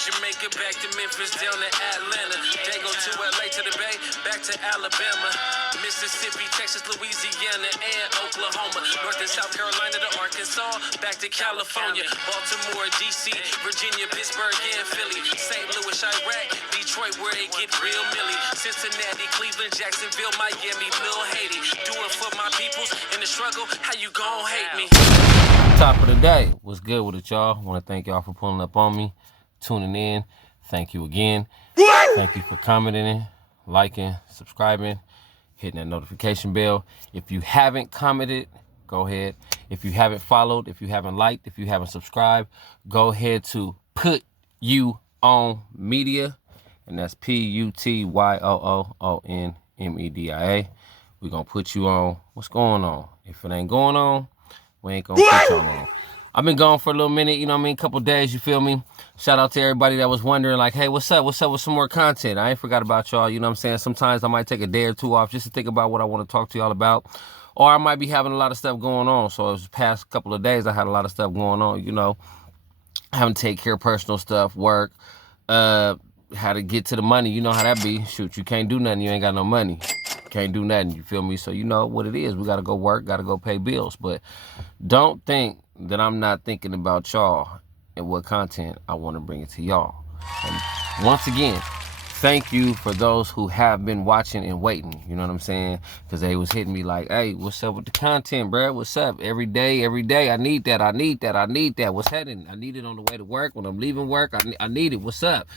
Jamaica, back to Memphis, down to Atlanta. They go to LA, to the Bay, back to Alabama. Mississippi, Texas, Louisiana, and Oklahoma. North and South Carolina to Arkansas, back to California. Baltimore, DC, Virginia, Pittsburgh, and Philly. St. Louis, Iraq, Detroit, where it get real milly. Cincinnati, Cleveland, Jacksonville, Miami, Lil Haiti. Do it for my peoples in the struggle. How you gon' hate me? Top of the day. What's good with it, y'all? Want to thank y'all for pulling up on me, tuning in. Thank you again. Thank you for commenting, liking, subscribing, hitting that notification bell. If you haven't commented, go ahead. If you haven't followed, if you haven't liked, if you haven't subscribed, go ahead to Put You On Media, and that's PUTYOOONMEDIA. We're going to put you on. What's going on? If it ain't going on, we ain't gonna put y'all on. I've been gone for a little minute, you know what I mean? A couple days, you feel me? Shout out to everybody that was wondering, like, hey, what's up? What's up with some more content? I ain't forgot about y'all, you know what I'm saying? Sometimes I might take a day or two off just to think about what I want to talk to y'all about. Or I might be having a lot of stuff going on. So this past couple of days, I had a lot of stuff going on, you know. Having to take care of personal stuff, work, how to get to the money. You know how that be. Shoot, you can't do nothing, you ain't got no money. Can't do nothing, you feel me? So you know what it is. We got to go work, got to go pay bills. But don't think that I'm not thinking about y'all and what content I want to bring it to y'all. And once again, thank you for those who have been watching and waiting. You know what I'm saying? Because they was hitting me like, hey, what's up with the content, bro? What's up? Every day. I need that. What's happening? I need it on the way to work. When I'm leaving work, I need it. What's up?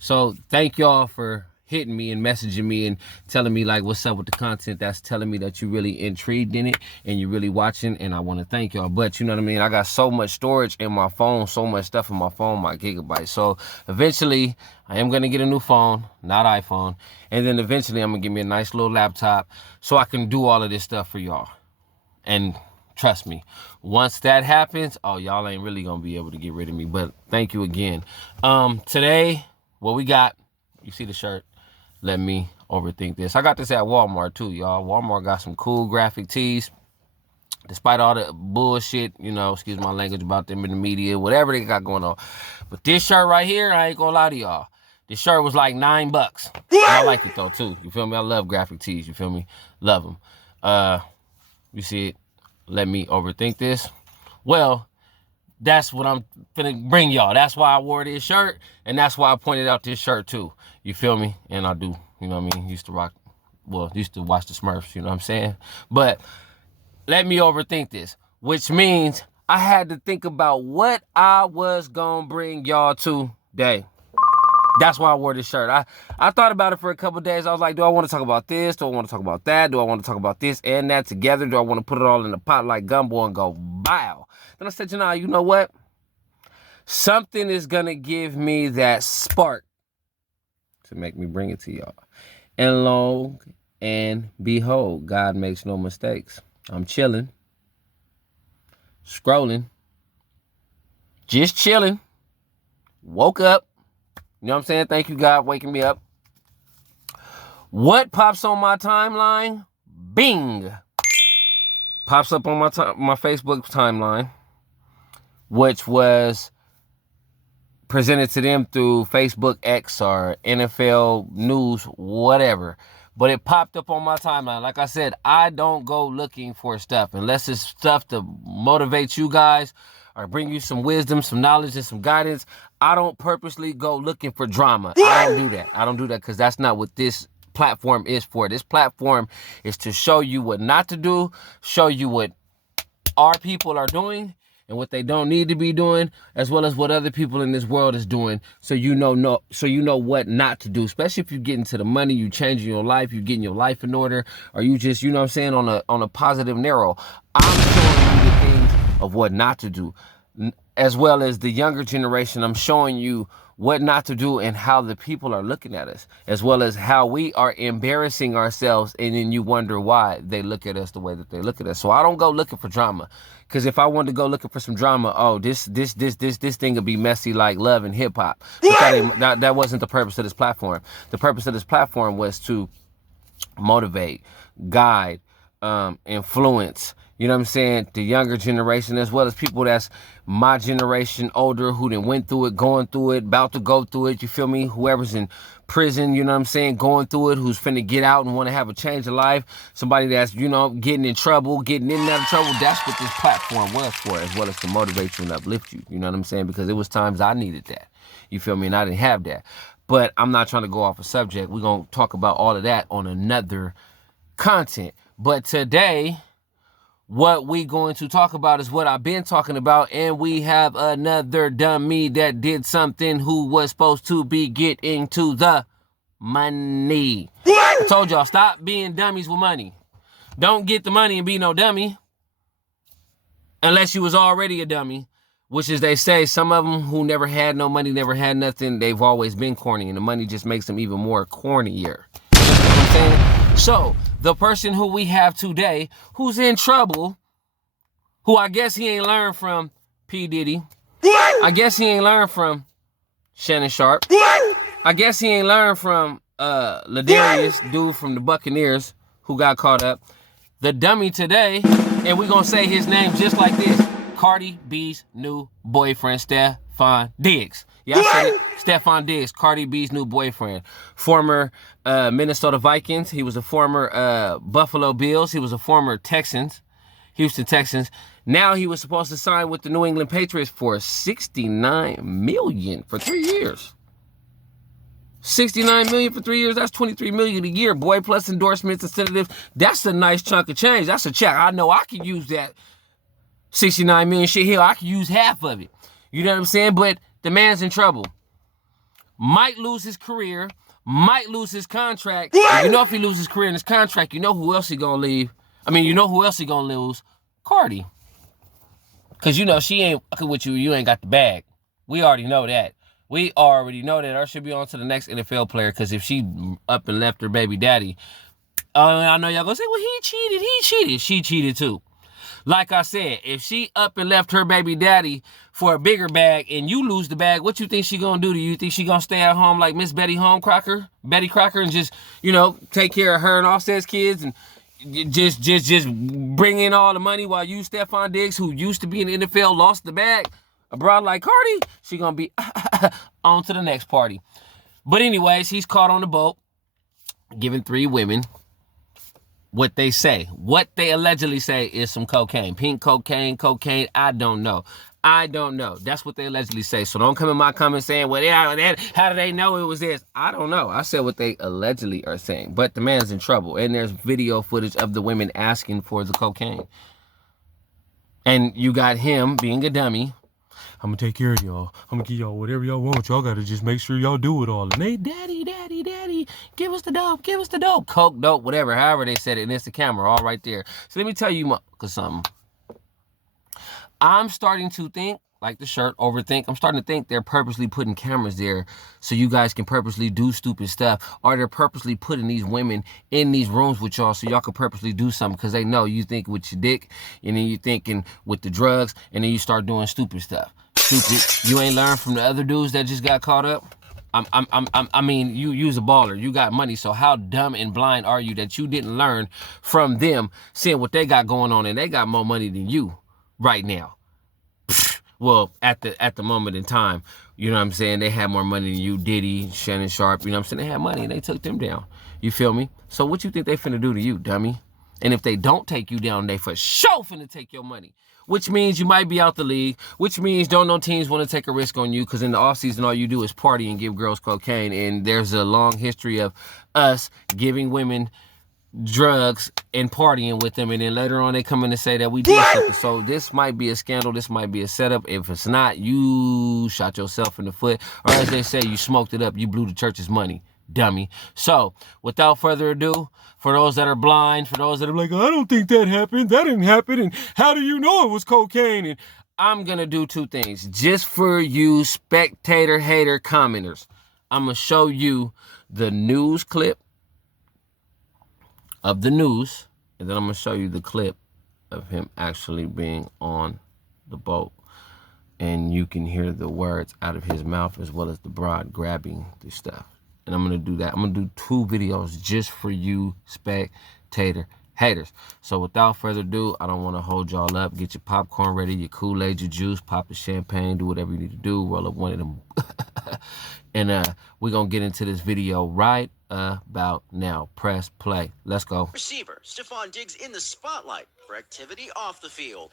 So thank y'all for hitting me and messaging me and telling me like what's up with the content. That's telling me that you really intrigued in it and you're really watching, and I want to thank y'all. But you know what I mean, I got so much storage in my phone, so much stuff in my phone, my gigabytes. So eventually I am going to get a new phone, not iPhone, and then eventually I'm going to give me a nice little laptop so I can do all of this stuff for y'all. And trust me, once that happens, oh, y'all ain't really going to be able to get rid of me. But thank you again. Today, what we got, you see the shirt. Let me overthink this. I got this at Walmart too, y'all. Walmart got some cool graphic tees. Despite all the bullshit, you know, excuse my language, about them in the media, whatever they got going on. But this shirt right here, I ain't gonna lie to y'all. This shirt was like $9. I like it though too. You feel me? I love graphic tees. You feel me? Love them. You see it? Let me overthink this. Well, that's what I'm finna bring y'all. That's why I wore this shirt, and that's why I pointed out this shirt too. You feel me? And I do, you know what I mean? Used to watch the Smurfs, you know what I'm saying? But let me overthink this, which means I had to think about what I was gonna bring y'all today. That's why I wore this shirt. I thought about it for a couple days. I was like, do I want to talk about this? Do I want to talk about that? Do I want to talk about this and that together? Do I want to put it all in a pot like gumbo and go, bow? Then I said, you know what? Something is going to give me that spark to make me bring it to y'all. And lo and behold, God makes no mistakes. I'm chilling, scrolling, just chilling, woke up. You know what I'm saying? Thank you, God, waking me up. What pops on my timeline? Bing! Pops up on my Facebook timeline, which was presented to them through Facebook X or NFL News, whatever. But it popped up on my timeline. Like I said, I don't go looking for stuff unless it's stuff to motivate you guys or bring you some wisdom, some knowledge, and some guidance. I don't purposely go looking for drama. I don't do that because that's not what this platform is for. This platform is to show you what not to do, show you what our people are doing and what they don't need to be doing, as well as what other people in this world is doing, so you know what not to do. Especially if you get into the money, you changing your life, you getting your life in order, or you just, you know what I'm saying, on a positive narrow. I'm showing you the things of what not to do. As well as the younger generation, I'm showing you what not to do and how the people are looking at us, as well as how we are embarrassing ourselves, and then you wonder why they look at us the way that they look at us. So I don't go looking for drama, because if I wanted to go looking for some drama, oh, this thing would be messy like love and hip hop. But that wasn't the purpose of this platform. The purpose of this platform was to motivate, guide, influence, You know what I'm saying? The younger generation, as well as people that's my generation, older, who done went through it, going through it, about to go through it. You feel me? Whoever's in prison, you know what I'm saying, going through it, who's finna get out and want to have a change of life. Somebody that's, you know, getting in trouble, getting in and out of trouble. That's what this platform was for, as well as to motivate you and uplift you. You know what I'm saying? Because it was times I needed that. You feel me? And I didn't have that. But I'm not trying to go off a subject. We're going to talk about all of that on another content. But today, what we going to talk about is what I've been talking about, and we have another dummy that did something who was supposed to be getting to the money. What? I told y'all, stop being dummies with money. Don't get the money and be no dummy unless you was already a dummy, which is, they say, some of them who never had no money, never had nothing, they've always been corny, and the money just makes them even more cornier. You know what I'm saying? So, the person who we have today, who's in trouble, who I guess he ain't learned from P. Diddy. What? I guess he ain't learned from Shannon Sharp. What? I guess he ain't learned from Ladarius, dude from the Buccaneers, who got caught up. The dummy today, and we're going to say his name just like this, Cardi B's new boyfriend, Stefon Diggs. Yeah, I said it. Stefon Diggs, Cardi B's new boyfriend. Former Minnesota Vikings. He was a former Buffalo Bills. He was a former Houston Texans. Now he was supposed to sign with the New England Patriots for $69 million for 3 years. $69 million for 3 years. That's $23 million a year, boy, plus endorsements, incentives. That's a nice chunk of change. That's a check. I know I could use that $69 million shit here. I could use half of it. You know what I'm saying? But the man's in trouble. Might lose his career. Might lose his contract. You know, if he loses his career and his contract, you know who else he gonna leave. I mean, you know who else he gonna lose? Cardi. Because, you know, she ain't fucking with you. You ain't got the bag. We already know that. We already know that. Or should be on to the next NFL player. Because if she up and left her baby daddy, I know y'all gonna say, well, he cheated. She cheated too. Like I said, if she up and left her baby daddy for a bigger bag and you lose the bag, what you think she gonna do to you? You think she gonna stay at home like Miss Betty Crocker, and just, you know, take care of her and Offset's kids and just bring in all the money while you, Stefon Diggs, who used to be in the NFL, lost the bag? A broad like Cardi, she gonna be on to the next party. But anyways, he's caught on the boat, giving 3 women what they allegedly say is some cocaine. Pink cocaine, I don't know. That's what they allegedly say. So don't come in my comments saying, well, yeah, how do they know it was this? I don't know. I said what they allegedly are saying. But the man's in trouble. And there's video footage of the women asking for the cocaine. And you got him being a dummy. I'm going to take care of y'all. I'm going to give y'all whatever y'all want. Y'all got to just make sure y'all do it all. And they, daddy, give us the dope. Coke, dope, whatever, however they said it. And it's the camera all right there. So let me tell you something. I'm starting to think, like the shirt, overthink. I'm starting to think they're purposely putting cameras there so you guys can purposely do stupid stuff. Or they're purposely putting these women in these rooms with y'all so y'all can purposely do something because they know you think with your dick and then you thinking with the drugs and then you start doing stupid stuff. Stupid. You ain't learned from the other dudes that just got caught up? I mean, you's a baller. You got money. So how dumb and blind are you that you didn't learn from them seeing what they got going on and they got more money than you right now? Well, at the moment in time, you know what I'm saying? They had more money than you, Diddy, Shannon Sharp, you know what I'm saying? They had money and they took them down. You feel me? So what you think they finna do to you, dummy? And if they don't take you down, they for sure finna take your money. Which means you might be out the league, which means don't no teams want to take a risk on you because in the offseason, all you do is party and give girls cocaine. And there's a long history of us giving women drugs and partying with them. And then later on, they come in and say that we did something. So this might be a scandal. This might be a setup. If it's not, you shot yourself in the foot. Or as they say, you smoked it up. You blew the church's money, dummy. So without further ado, for those that are blind, for those that are like, I don't think that happened. That didn't happen. And how do you know it was cocaine? And I'm going to do 2 things. Just for you spectator, hater, commenters. I'm going to show you the news clip of the news. And then I'm going to show you the clip of him actually being on the boat. And you can hear the words out of his mouth as well as the broad grabbing the stuff. And I'm going to do that. I'm going to do 2 videos just for you, spectator haters. So without further ado, I don't want to hold y'all up. Get your popcorn ready, your Kool-Aid, your juice, pop your champagne, do whatever you need to do. Roll up one of them. And we're going to get into this video right about now. Press play. Let's go. Receiver Stefon Diggs in the spotlight for activity off the field.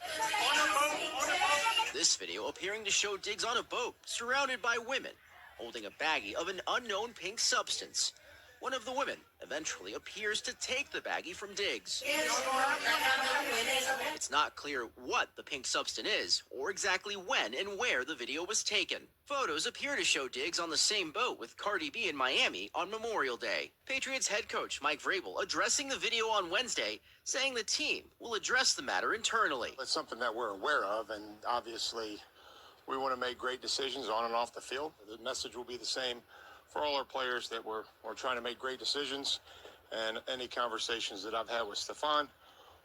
This video appearing to show Diggs on a boat surrounded by women holding a baggie of an unknown pink substance. One of the women eventually appears to take the baggie from Diggs. It's not clear what the pink substance is or exactly when and where the video was taken. Photos appear to show Diggs on the same boat with Cardi B in Miami on Memorial Day. Patriots head coach Mike Vrabel addressing the video on Wednesday, saying the team will address the matter internally. It's something that we're aware of, and obviously we want to make great decisions on and off the field. The message will be the same for all our players, that we're trying to make great decisions, and any conversations that I've had with Stefon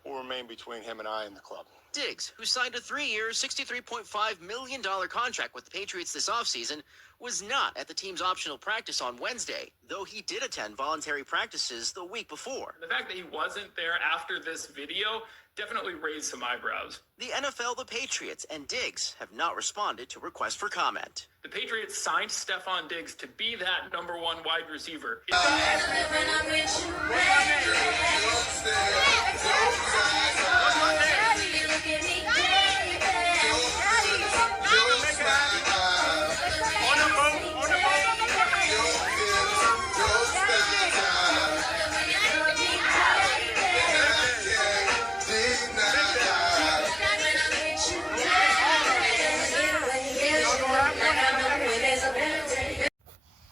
will remain between him and I and the club. Diggs, who signed a 3-year, $63.5 million contract with the Patriots this offseason, was not at the team's optional practice on Wednesday, though he did attend voluntary practices the week before. The fact that he wasn't there after this video definitely raised some eyebrows. The NFL, the Patriots, and Diggs have not responded to requests for comment. The Patriots signed Stefon Diggs to be that number one wide receiver.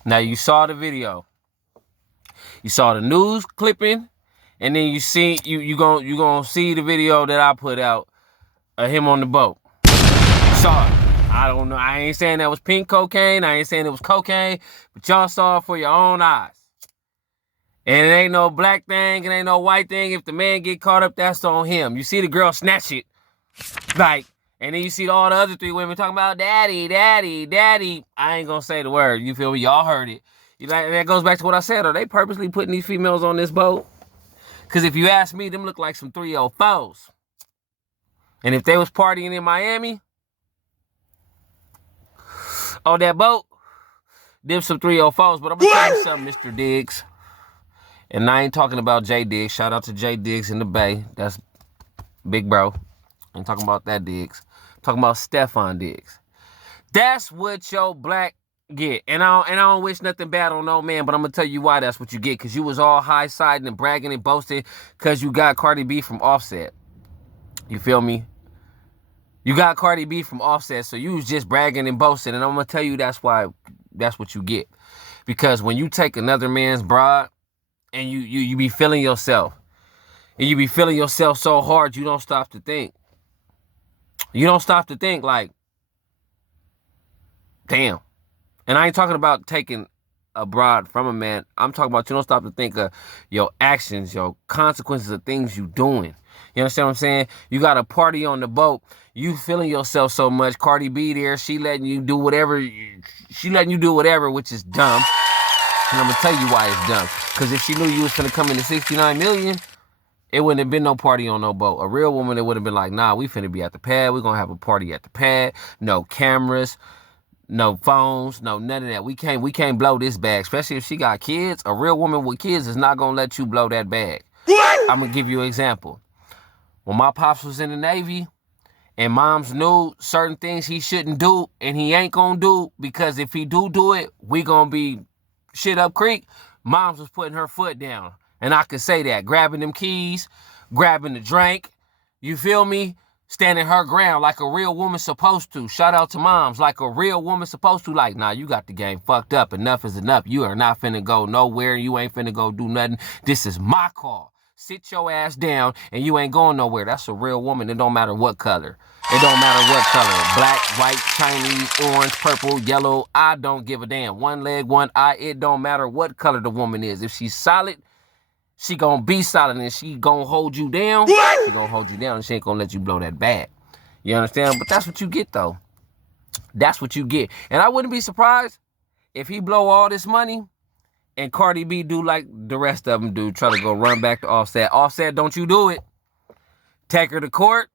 Now you saw the video. You saw the news clipping, and then you gonna see the video that I put out of him on the boat. You saw it. I don't know. I ain't saying that was pink cocaine. I ain't saying it was cocaine, but y'all saw it for your own eyes. And it ain't no black thing. It ain't no white thing. If the man get caught up, that's on him. You see the girl snatch it, like. And then you see all the other 3 women talking about daddy, daddy, daddy. I ain't going to say the word. You feel me? Y'all heard it. That goes back to what I said. Are they purposely putting these females on this boat? Because if you ask me, them look like some 304s. And if they was partying in Miami on that boat, them some 304s. But I'm going to tell you something, Mr. Diggs. And I ain't talking about J Diggs. Shout out to J Diggs in the Bay. That's big bro. I'm talking about that Diggs. I'm talking about Stefon Diggs. That's what your black get. And I don't wish nothing bad on no man, but I'm going to tell you why that's what you get. Because you was all high-siding and bragging and boasting because you got Cardi B from Offset. You feel me? You got Cardi B from Offset, so you was just bragging and boasting. And I'm going to tell you that's what you get. Because when you take another man's broad and you be feeling yourself, and you be feeling yourself so hard, you don't stop to think. You don't stop to think like, damn. And I ain't talking about taking a broad from a man. I'm talking about you don't stop to think of your actions, your consequences of things you doing. You understand what I'm saying? You got a party on the boat. You feeling yourself so much. Cardi B there. She letting you do whatever. She letting you do whatever, which is dumb. And I'm going to tell you why it's dumb. Because if she knew you was going to come into 69 million, it wouldn't have been no party on no boat. A real woman, it would have been like, nah, we finna be at the pad. We're going to have a party at the pad. No cameras, no phones, no none of that. We can't blow this bag, especially if she got kids. A real woman with kids is not going to let you blow that bag. What? I'm going to give you an example. When my pops was in the Navy and moms knew certain things he shouldn't do and he ain't going to do because if he do it, we going to be shit up creek. Moms was putting her foot down. And I could say that, grabbing them keys, grabbing the drink, you feel me? Standing her ground like a real woman supposed to. Shout out to moms, like a real woman supposed to. Like, nah, you got the game fucked up. Enough is enough. You are not finna go nowhere. You ain't finna go do nothing. This is my call. Sit your ass down and you ain't going nowhere. That's a real woman. It don't matter what color. It don't matter what color. Black, white, Chinese, orange, purple, yellow. I don't give a damn. One leg, one eye. It don't matter what color the woman is. If she's solid, she gonna be solid and she gonna hold you down. What? She gonna hold you down and she ain't gonna let you blow that bag. You understand? But that's what you get though. That's what you get. And I wouldn't be surprised if he blow all this money and Cardi B do like the rest of them do, try to go run back to Offset. Offset, don't you do it. Take her to court,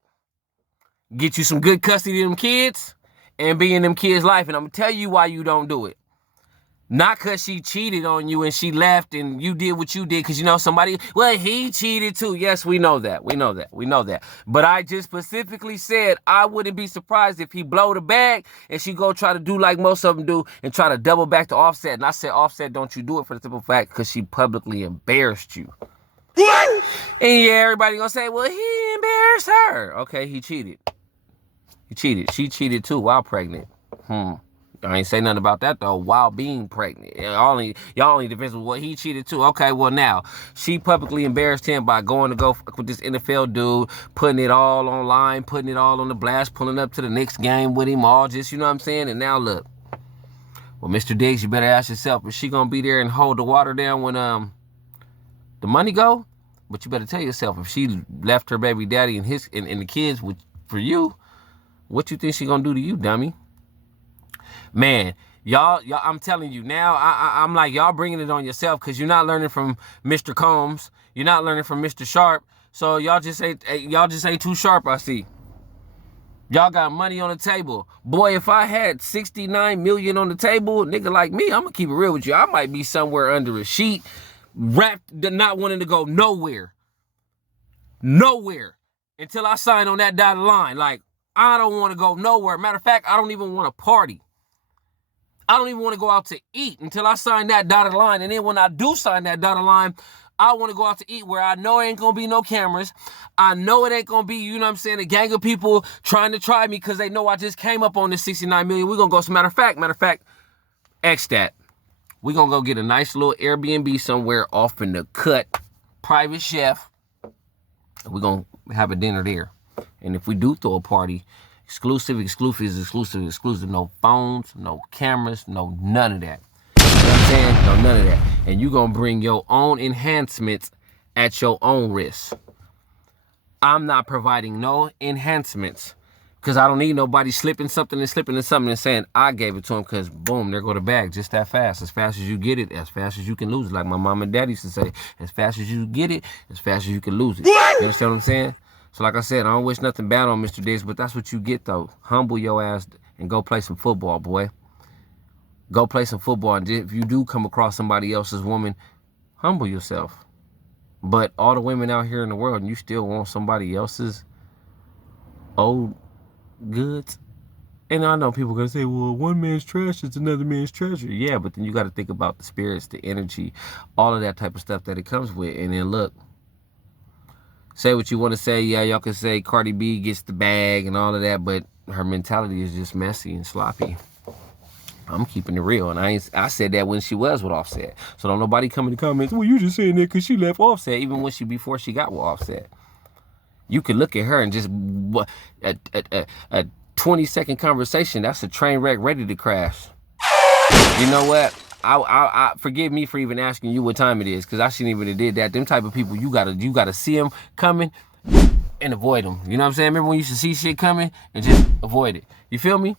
get you some good custody of them kids, and be in them kids' life. And I'm going to tell you why you don't do it. Not because she cheated on you and she left and you did what you did because, you know, somebody, well, he cheated too. Yes, we know that. We know that. We know that. But I just specifically said I wouldn't be surprised if he blow the bag and she go try to do like most of them do and try to double back to Offset. And I said, Offset, don't you do it for the simple fact because she publicly embarrassed you. What? And yeah, everybody gonna say, well, he embarrassed her. Okay, he cheated. He cheated. She cheated too while pregnant. I ain't say nothing about that though. While being pregnant, y'all only defense with what he cheated too. Okay, well now she publicly embarrassed him by going to go fuck with this NFL dude, putting it all online, putting it all on the blast, pulling up to the next game with him, all just, you know what I'm saying. And now look, well, Mr. Diggs, you better ask yourself, is she gonna be there and hold the water down when the money go? But you better tell yourself, if she left her baby daddy and his and the kids for you, what you think she gonna do to you, dummy? Man, y'all, I'm telling you now, I'm like, y'all bringing it on yourself because you're not learning from Mr. Combs. You're not learning from Mr. Sharp. So y'all just ain't too sharp, I see. Y'all got money on the table. Boy, if I had $69 million on the table, nigga like me, I'm going to keep it real with you. I might be somewhere under a sheet, wrapped, not wanting to go nowhere. Nowhere. Until I sign on that dotted line. Like, I don't want to go nowhere. Matter of fact, I don't even want to party. I don't even want to go out to eat until I sign that dotted line. And then when I do sign that dotted line, I want to go out to eat where I know it ain't going to be no cameras. I know it ain't going to be, you know what I'm saying, a gang of people trying to try me because they know I just came up on this $69 million. We're going to go, so matter of fact, X that. We're going to go get a nice little Airbnb somewhere off in the cut, private chef. We're going to have a dinner there. And if we do throw a party, exclusive. No phones, no cameras, no none of that. You know what I'm saying? No, none of that. And you going to bring your own enhancements at your own risk. I'm not providing no enhancements because I don't need nobody slipping something and saying I gave it to him because, boom, there go the bag just that fast. As fast as you get it, as fast as you can lose it. Like my mom and daddy used to say, as fast as you get it, as fast as you can lose it. You understand what I'm saying? So like I said, I don't wish nothing bad on Mr. Diggs, but that's what you get, though. Humble your ass and go play some football, boy. Go play some football. And if you do come across somebody else's woman, humble yourself. But all the women out here in the world, and you still want somebody else's old goods? And I know people are going to say, well, one man's trash is another man's treasure. Yeah, but then you got to think about the spirits, the energy, all of that type of stuff that it comes with. And then look. Say what you want to say. Yeah, y'all can say Cardi B gets the bag and all of that, but her mentality is just messy and sloppy. I'm keeping it real, and I said that when she was with Offset. So don't nobody come in the comments, well, you just saying that because she left Offset, even when before she got with Offset. You could look at her and just a 20-second conversation. That's a train wreck ready to crash. You know what? I forgive me for even asking you what time it is, because I shouldn't even have did that. Them type of people, you gotta see them coming and avoid them. You know what I'm saying? Remember when you used to see shit coming and just avoid it? You feel me?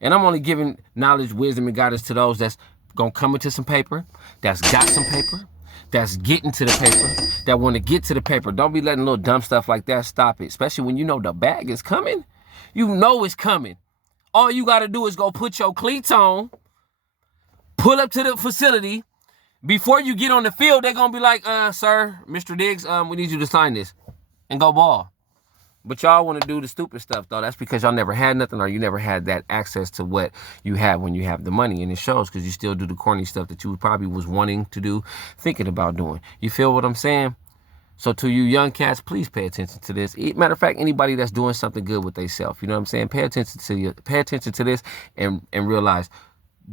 And I'm only giving knowledge, wisdom, and guidance to those that's gonna come into some paper, that's got some paper, that's getting to the paper, that want to get to the paper. Don't be letting little dumb stuff like that stop it, especially when you know the bag is coming. You know it's coming. All you gotta do is go put your cleats on, pull up to the facility. Before you get on the field, they're going to be like, sir, Mr. Diggs, we need you to sign this and go ball. But y'all want to do the stupid stuff, though. That's because y'all never had nothing, or you never had that access to what you have when you have the money. And it shows because you still do the corny stuff that you probably was wanting to do, thinking about doing. You feel what I'm saying? So to you young cats, please pay attention to this. Matter of fact, anybody that's doing something good with themselves, you know what I'm saying? Pay attention to this and realize,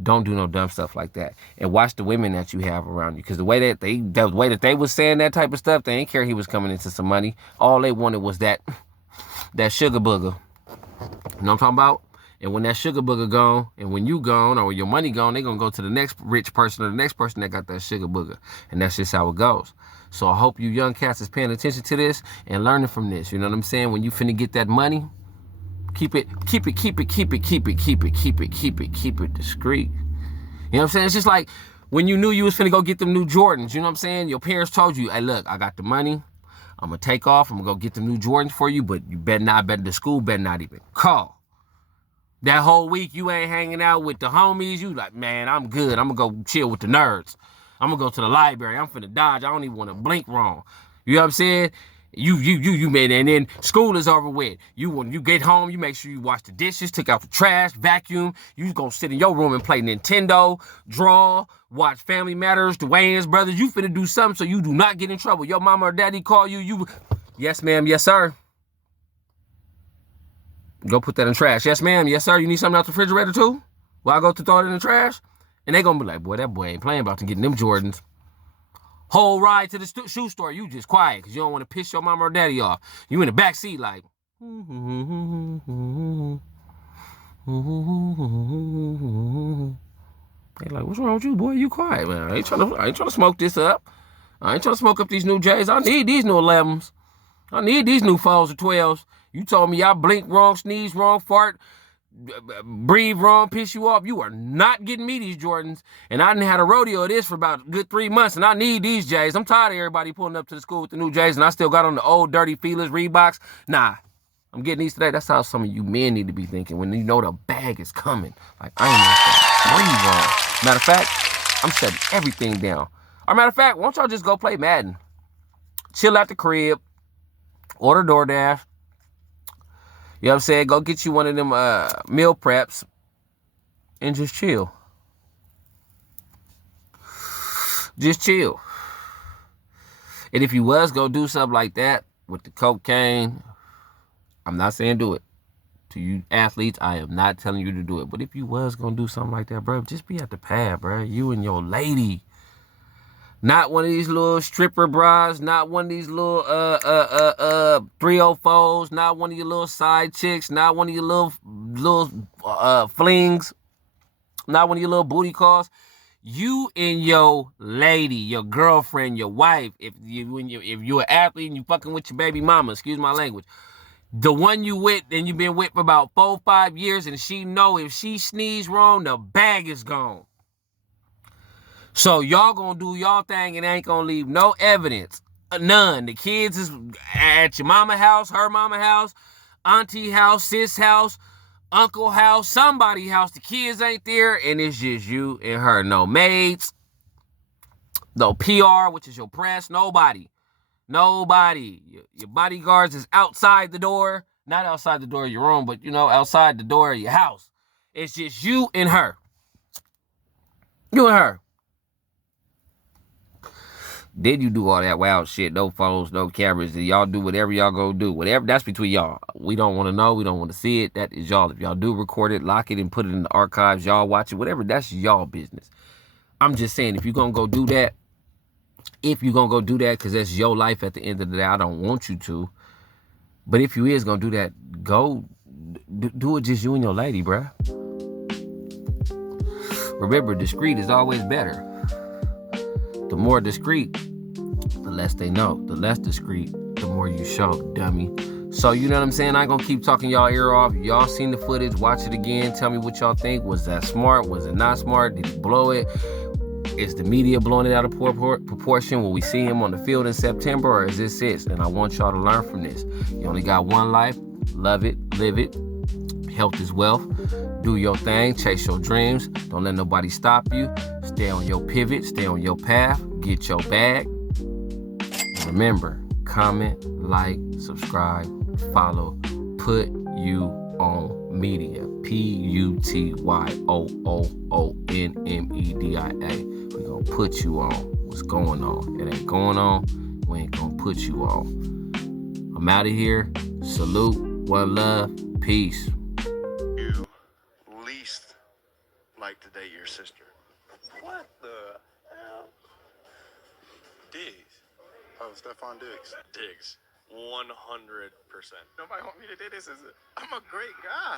don't do no dumb stuff like that. And watch the women that you have around you. Because the way that they was saying that type of stuff, they ain't care he was coming into some money. All they wanted was that sugar booger. You know what I'm talking about? And when that sugar booger gone, and when you gone, or when your money gone, they going to go to the next rich person or the next person that got that sugar booger. And that's just how it goes. So I hope you young cats is paying attention to this and learning from this. You know what I'm saying? When you finna get that money, keep it discreet. You know what I'm saying? It's just like when you knew you was finna go get them new Jordans, you know what I'm saying? Your parents told you, hey, look, I got the money. I'm going to take off. I'm going to go get them new Jordans for you, but you the school better not even call. That whole week you ain't hanging out with the homies. You like, man, I'm good. I'm going to go chill with the nerds. I'm going to go to the library. I'm finna dodge. I don't even want to blink wrong. You know what I'm saying? You made it, and then school is over with. When you get home, you make sure you wash the dishes, take out the trash, vacuum. You gonna sit in your room and play Nintendo, draw, watch Family Matters, the Wayans Brothers. You finna do something so you do not get in trouble. Your mama or daddy call you, yes ma'am, yes sir. Go put that in the trash. Yes ma'am, yes sir. You need something out the refrigerator too? Well, I go to throw it in the trash? And they gonna be like, boy, that boy ain't playing about to get them Jordans. Whole ride to the shoe store, you just quiet because you don't want to piss your mama or daddy off. You in the back seat like, they're like, what's wrong with you, boy? You quiet, man. I ain't trying to smoke this up. I ain't trying to smoke up these new J's. I need these new 11s. I need these new 4s or 12s. You told me I blink wrong, sneeze wrong, fart, breathe wrong, piss you off. You are not getting me these Jordans. And I done had a rodeo of this for about a good 3 months, and I need these J's. I'm tired of everybody pulling up to the school with the new J's, and I still got on the old dirty feelers, Reeboks. Nah, I'm getting these today. That's how some of you men need to be thinking when you know the bag is coming. Like, I ain't gonna breathe wrong. Matter of fact, I'm shutting everything down. Or matter of fact, why don't y'all just go play Madden? Chill at the crib, order DoorDash. You know what I'm saying? Go get you one of them meal preps and just chill. Just chill. And if you was going to do something like that with the cocaine, I'm not saying do it. To you athletes, I am not telling you to do it. But if you was going to do something like that, bro, just be at the pad, bro. You and your lady. Not one of these little stripper bras, not one of these little 304s, not one of your little side chicks, not one of your little flings, not one of your little booty calls. You and your lady, your girlfriend, your wife, if you're an athlete and you fucking with your baby mama, excuse my language, the one you with and you've been with for about 4-5 years, and she know if she sneeze wrong, the bag is gone. So y'all gonna do y'all thing and ain't gonna leave no evidence. None. The kids is at your mama house, her mama house, auntie house, sis house, uncle house, somebody house. The kids ain't there, and it's just you and her. No maids, no PR, which is your press, nobody. Nobody. Your bodyguards is outside the door. Not outside the door of your room, but, you know, outside the door of your house. It's just you and her. You and her. Then you do all that wild shit, no phones, no cameras, and y'all do whatever y'all go do. Whatever, that's between y'all. We don't want to know. We don't want to see it. That is y'all. If y'all do record it, lock it and put it in the archives, y'all watch it, whatever, that's y'all business. I'm just saying, if you're going to go do that, because that's your life at the end of the day, I don't want you to. But if you is going to do that, go do it just you and your lady, bruh. Remember, discreet is always better. The more discreet, the less they know. The less discreet, the more you show, dummy. So, you know what I'm saying? I ain't gonna keep talking y'all ear off. Y'all seen the footage, watch it again. Tell me what y'all think. Was that smart? Was it not smart? Did he blow it? Is the media blowing it out of proportion? Will we see him on the field in September, or is this it? And I want y'all to learn from this. You only got one life. Love it, live it. Health is wealth. Do your thing, chase your dreams. Don't let nobody stop you. Stay on your pivot, stay on your path, get your bag. Remember, comment, like, subscribe, follow, put you on media. PUTYOOONMEDIA. We're gonna put you on. What's going on? It ain't going on. We ain't gonna put you on. I'm out of here. Salute, one love, peace. You least like to date your sister. What the hell? Diggs. Oh, Stefon Diggs. Diggs. 100%. Nobody want me to do this. I'm a great guy.